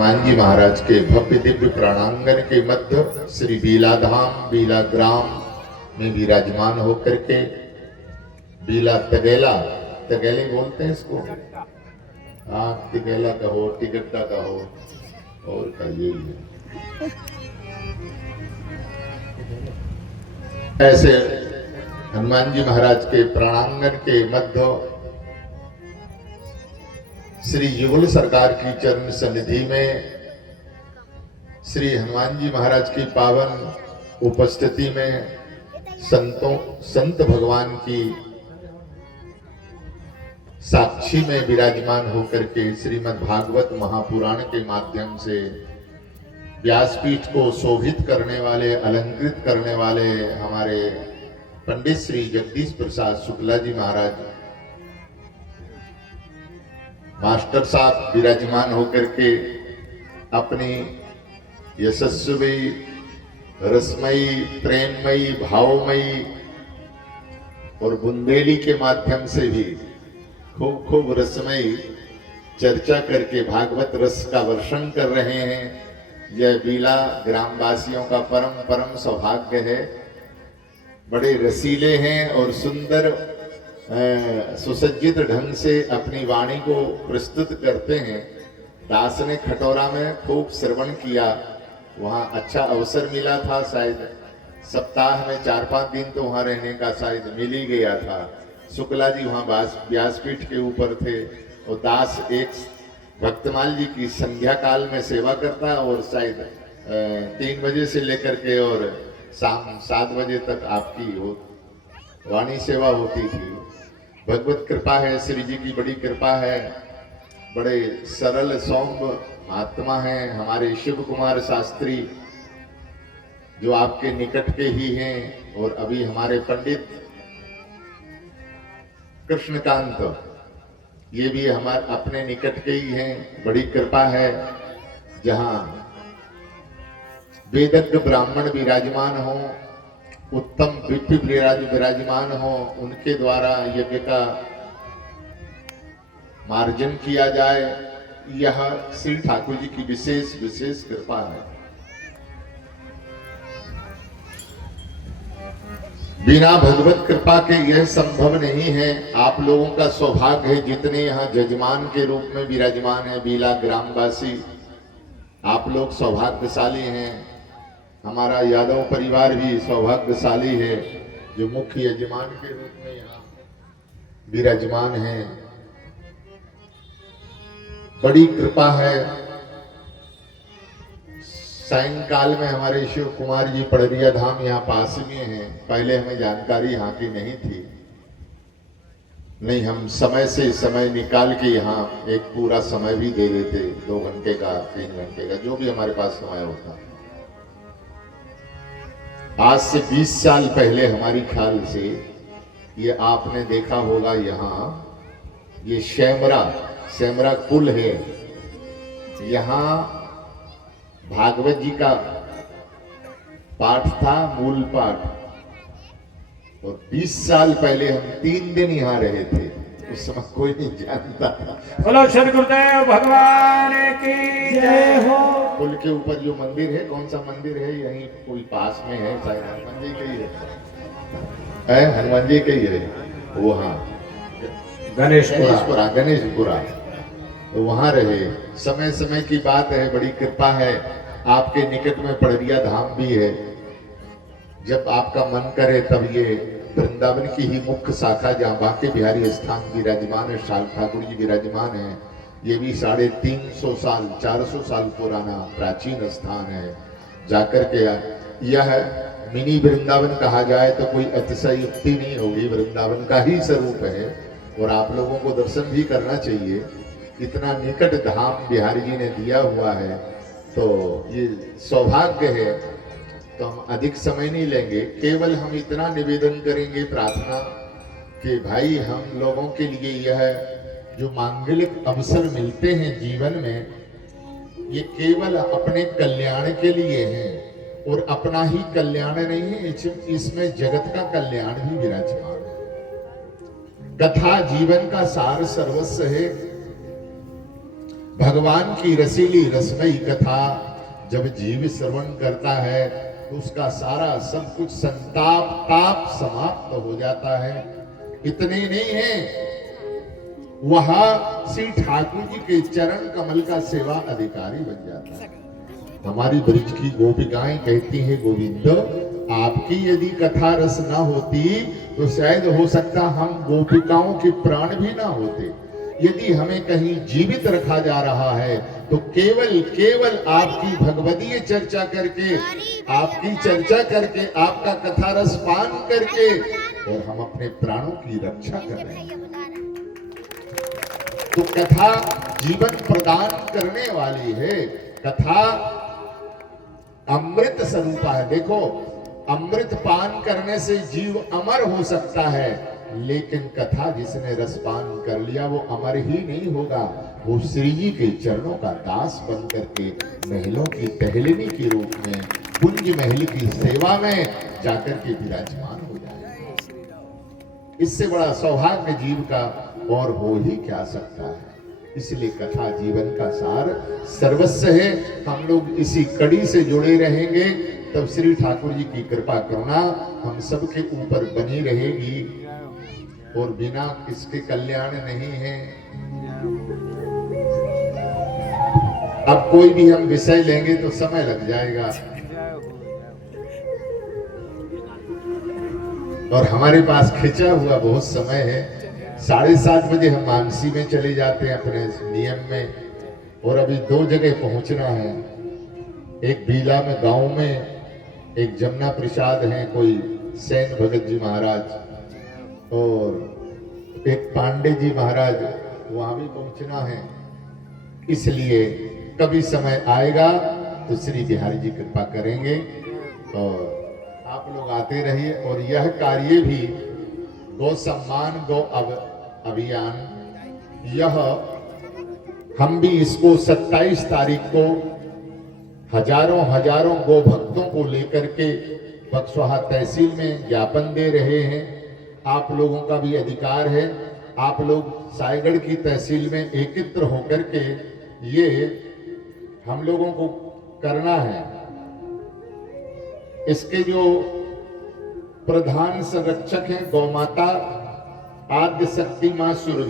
हनुमान जी महाराज के भव्य दिव्य प्राणांगण के मध्य श्री बीला धाम बीला ग्राम में विराजमान होकर के बीला तगेला, तगेले बोलते हैं इसको, तिगेला कहो, टिगट्टा कहो, और का यही है। ऐसे हनुमान जी महाराज के प्राणांगण के मध्य श्री युगल सरकार की चरण सन्निधि में श्री हनुमान जी महाराज की पावन उपस्थिति में संत भगवान की साक्षी में विराजमान होकर के श्रीमद् भागवत महापुराण के माध्यम से व्यासपीठ को शोभित करने वाले, अलंकृत करने वाले हमारे पंडित श्री जगदीश प्रसाद शुक्ला जी महाराज मास्टर साहब विराजमान होकर के अपनी यशस्वी, रसमयी, प्रेममयी, भावमयी और बुंदेली के माध्यम से भी खूब खूब रसमयी चर्चा करके भागवत रस का वर्षण कर रहे हैं। यह बीला ग्रामवासियों का परम परम सौभाग्य है। बड़े रसीले हैं और सुंदर सुसज्जित ढंग से अपनी वाणी को प्रस्तुत करते हैं। दास ने खटौरा में खूब श्रवण किया, वहाँ अच्छा अवसर मिला था। शायद सप्ताह में 4-5 दिन तो वहाँ रहने का शायद मिल ही गया था। शुक्ला जी वहाँ व्यासपीठ के ऊपर थे और दास एक भक्तमाल जी की संध्या काल में सेवा करता और शायद 3 बजे से लेकर के और शाम 7 बजे तक आपकी वाणी सेवा होती थी। भगवत कृपा है, श्री जी की बड़ी कृपा है। बड़े सरल सौम्य महात्मा हैं हमारे शिव कुमार शास्त्री, जो आपके निकट के ही हैं, और अभी हमारे पंडित कृष्णकांत, ये भी हमारे अपने निकट के ही हैं। बड़ी कृपा है। जहां वेदज्ञ ब्राह्मण विराजमान हो, उत्तम विप्र विराजमान हो, उनके द्वारा यज्ञ का मार्जन किया जाए, यह श्री ठाकुर जी की विशेष विशेष कृपा है। बिना भगवत कृपा के यह संभव नहीं है। आप लोगों का सौभाग्य है जितने यहाँ जजमान के रूप में विराजमान है बीला ग्रामवासी, आप लोग सौभाग्यशाली हैं। हमारा यादव परिवार भी सौभाग्यशाली है जो मुख्य यजमान के रूप में यहाँ विराजमान है। बड़ी कृपा है। सायंकाल में हमारे शिव कुमार जी पड़रिया धाम यहाँ पास में हैं। पहले हमें जानकारी यहाँ की नहीं थी, नहीं हम समय से समय निकाल के यहाँ एक पूरा समय भी दे देते, 2 घंटे का, 3 घंटे का, जो भी हमारे पास समय होता। आज से 20 साल पहले हमारी ख्याल से ये आपने देखा होगा, यहाँ ये शैमरा कुल है। यहाँ भागवत जी का पाठ था, मूल पाठ, और 20 साल पहले हम 3 दिन यहाँ रहे थे। उस समय कोई नहीं जानता था। बोलो श्री गुरुदेव भगवान की जय हो। पुल के ऊपर जो मंदिर है, कौन सा मंदिर है, यहीं कोई पास में है, शायद हनुमान जी का ही है, हनुमान जी का ही है वो। हाँ, गणेशपुरा, तो वहां रहे। समय समय की बात है, बड़ी कृपा है। आपके निकट में पड़रिया धाम भी है। जब आपका मन करे तब ये वृंदावन की ही मुख्य शाखा, जहाँ बांके बिहारी स्थान विराजमान है, ठाकुर जी विराजमान है, ये भी 350 साल 400 साल पुराना प्राचीन स्थान है। जाकर के यह मिनी वृंदावन कहा जाए तो कोई अतिशयोक्ति नहीं होगी। वृंदावन का ही स्वरूप है और आप लोगों को दर्शन भी करना चाहिए। इतना निकट धाम बिहारी जी ने दिया हुआ है, तो ये सौभाग्य है। तो हम अधिक समय नहीं लेंगे, केवल हम इतना निवेदन करेंगे, प्रार्थना कि भाई हम लोगों के लिए यह जो मांगलिक अवसर मिलते हैं जीवन में, ये केवल अपने कल्याण के लिए हैं, और अपना ही कल्याण नहीं है, इसमें जगत का कल्याण भी विराजमान है। कथा जीवन का सार सर्वस्व है। भगवान की रसीली रसमयी कथा जब जीव श्रवण करता है तो उसका सारा सब कुछ संताप ताप समाप्त हो जाता है। इतने नहीं है, वहां श्री ठाकुर जी के चरण कमल का सेवा अधिकारी बन जाता है। हमारी ब्रज की गोपिकाएं कहती हैं, गोविंद आपकी यदि कथा रस ना होती तो शायद हो सकता हम गोपिकाओं के प्राण भी ना होते। यदि हमें कहीं जीवित रखा जा रहा है तो केवल केवल आपकी भगवदीय चर्चा करके, आपकी चर्चा करके, आपका कथा रस पान करके, और हम अपने प्राणों की रक्षा कर रहे हैं। तो कथा जीवन प्रदान करने वाली है। कथा अमृत स्वरूपा है। देखो, अमृत पान करने से जीव अमर हो सकता है, लेकिन कथा जिसने रसपान कर लिया वो अमर ही नहीं होगा। वो श्री जी के चरणों का दास बन करके महलों की टहलनी के रूप में कुंज महल की सेवा में जाकर के विराजमान हो जाएगा। इससे बड़ा सौभाग्य जीव का और हो ही क्या सकता है। इसलिए कथा जीवन का सार सर्वस्व है। हम लोग इसी कड़ी से जुड़े रहेंगे तब श्री ठाकुर जी की कृपा करुणा हम सबके ऊपर बनी रहेगी, और बिना इसके कल्याण नहीं है। अब कोई भी हम विषय लेंगे तो समय लग जाएगा, और हमारे पास खिंचा हुआ बहुत समय है। 7:30 बजे हम मानसी में चले जाते हैं अपने नियम में, और अभी 2 जगह पहुंचना है। एक बीला में गांव में एक जमुना प्रसाद है, कोई सैन भगत जी महाराज, और एक पांडे जी महाराज, वहां भी पहुंचना है। इसलिए कभी समय आएगा तो श्री बिहारी जी कृपा करेंगे, और आप लोग आते रहिए। और यह कार्य भी गौ सम्मान गौ अभियान, यह हम भी इसको 27 तारीख को हजारों हजारों गौ भक्तों को लेकर के बक्सवाहा तहसील में ज्ञापन दे रहे हैं। आप लोगों का भी अधिकार है, आप लोग सायगढ़ की तहसील में एकत्र होकर के ये हम लोगों को करना है। इसके जो प्रधान संरक्षक हैं गौ माता आद्य शक्ति मां सूर्य